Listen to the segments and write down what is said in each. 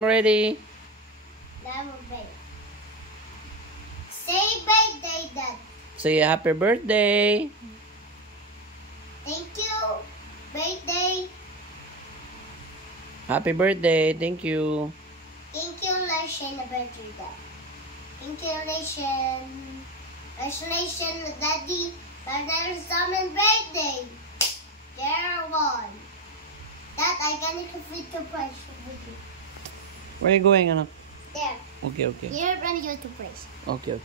Ready? Never bake. Say birthday, Dad. Say happy birthday. Thank you. Birthday. Happy birthday. Thank you. Thank you, Lesson, birthday, Dad. Thank you, Lesson. Congratulations, Daddy. Father's summer birthday. Year one. Dad, I got a complete surprise with you. Where are you going, anak? There. Okay. You're going to go to place. Okay.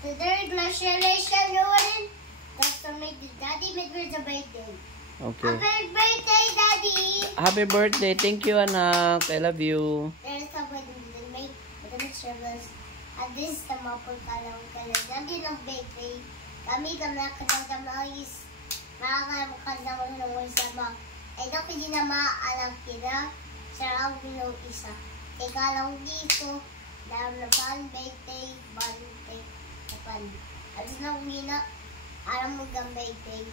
The third congratulations, Jordan. That's to make the Daddy made for the birthday. Okay. Happy birthday, Daddy. Happy birthday. Thank you, anak. I love you. There's somebody who didn't make the service. At this time, mapuntalang Daddy ng birthday. Kami na kanagamalis. Makakamukan ng sama. Ito ko din na maalam kina. Sarap ng isa. Teka lang dito. Dahil na pan birthday. Birthday. Pan. Alis na kumina. Alam mo gang birthday.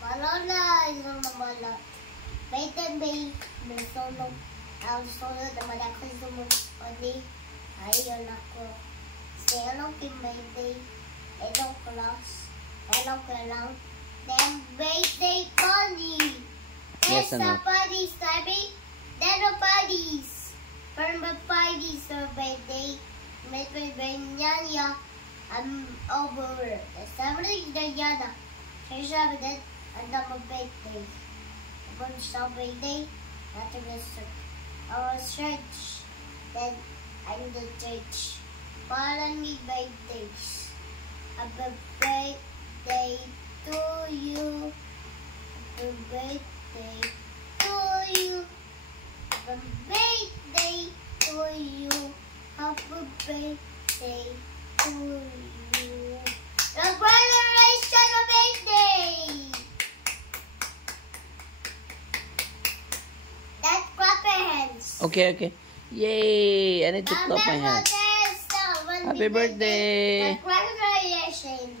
Malala. Isang namala. Birthday. Bilisolong. Ang solo na malakas dumunod. Ayun ako. Say hello to birthday. Hello class. Hello ka lang. Then birthday party. Yes, It's a anak. party, Sabi. Then a parties. Perma parties for birthday. May birthday over. Sabi na yana. Kaya sabi na, ang dama birthday. Upon sa birthday, natin our church. Then, I'm the church. Para me birthdays. Happy birthday to you. Happy birthday to you. Happy birthday to you. Happy birthday to you. Congratulations on birthday! That's clap your hands. Okay. Yay! I need to clap my hands. Happy birthday. Congratulations.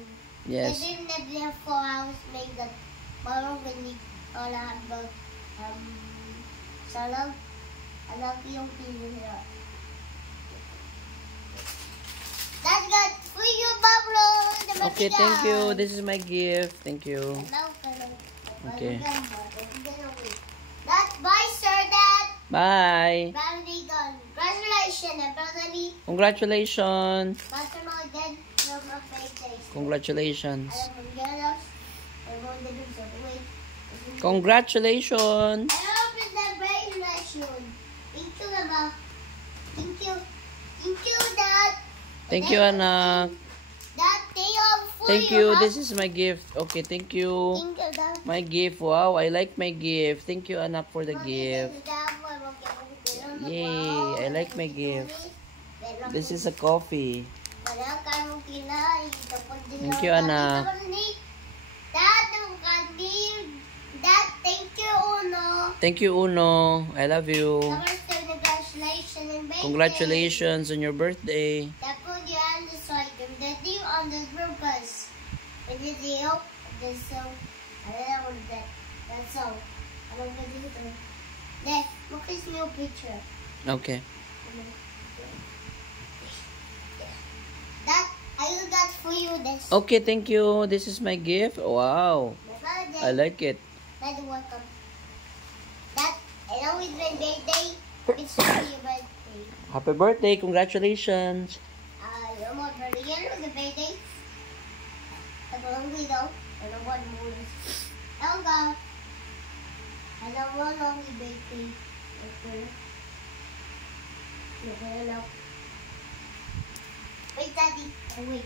Yes. I didn't have 4 hours make that parang ganig all about salam. I love you here. That's good for you, Pablo. Okay, thank you. This is my gift. Thank you. Okay. That's bye, sir, Dad. Bye. Brotherly done. Congratulations, brotherly. Congratulations. Master my dad, no more birthdays. Congratulations. I am jealous. I want to do something. Congratulations. I hope it's a congratulations. Thank you, Mama. Thank you. Thank you, Dad. Thank you, anak. Dad, thank you for Thank your you. help. This is my gift. Okay, thank you. Thank you, Dad. My gift. Wow, I like my gift. Thank you, anak, for the gift. Yay, I like my gift. This is a coffee. Thank you, anak. Dad, thank you, Uno. Thank you, Uno. I love you. Congratulations and birthday. Congratulations on your birthday. That put you on the side, the team on the purpose. It is the hope, the so. I don't know what that. That's all. I don't know what it is. There, look at this new picture. Okay. That, I got that for you. This. Okay, thank you. This is my gift. Wow. I like it. That's welcome. That, I know it's my birthday. It's for your birthday. Happy birthday. Congratulations. Your more birthday. You know the birthday? I don't know. I don't want more. Don't go. I don't want only birthday. Okay. No. Wait, Daddy. Oh, wait.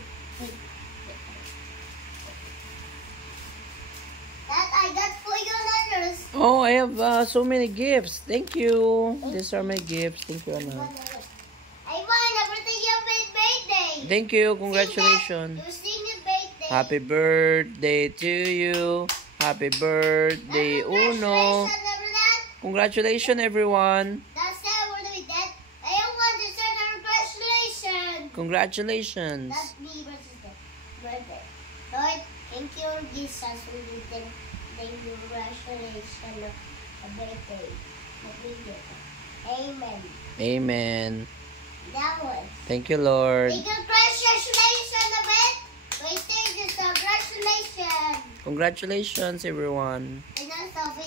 That I got for your letters. Oh, I have so many gifts. Thank you. These are my gifts. Thank you, anak. I want a birthday your birthday. Thank you. Congratulations. You sing your birthday. Happy birthday to you. Happy birthday, Uno. Congratulations, everyone. That's that word with that. I want to say congratulations. Congratulations. That's me versus the birthday. Lord, thank you, Jesus, for you. Thank you, congratulations, a birthday. Amen. Amen. That was. Thank you, Lord. Congratulations, Abed. Wait, congratulations. Congratulations, everyone. And also,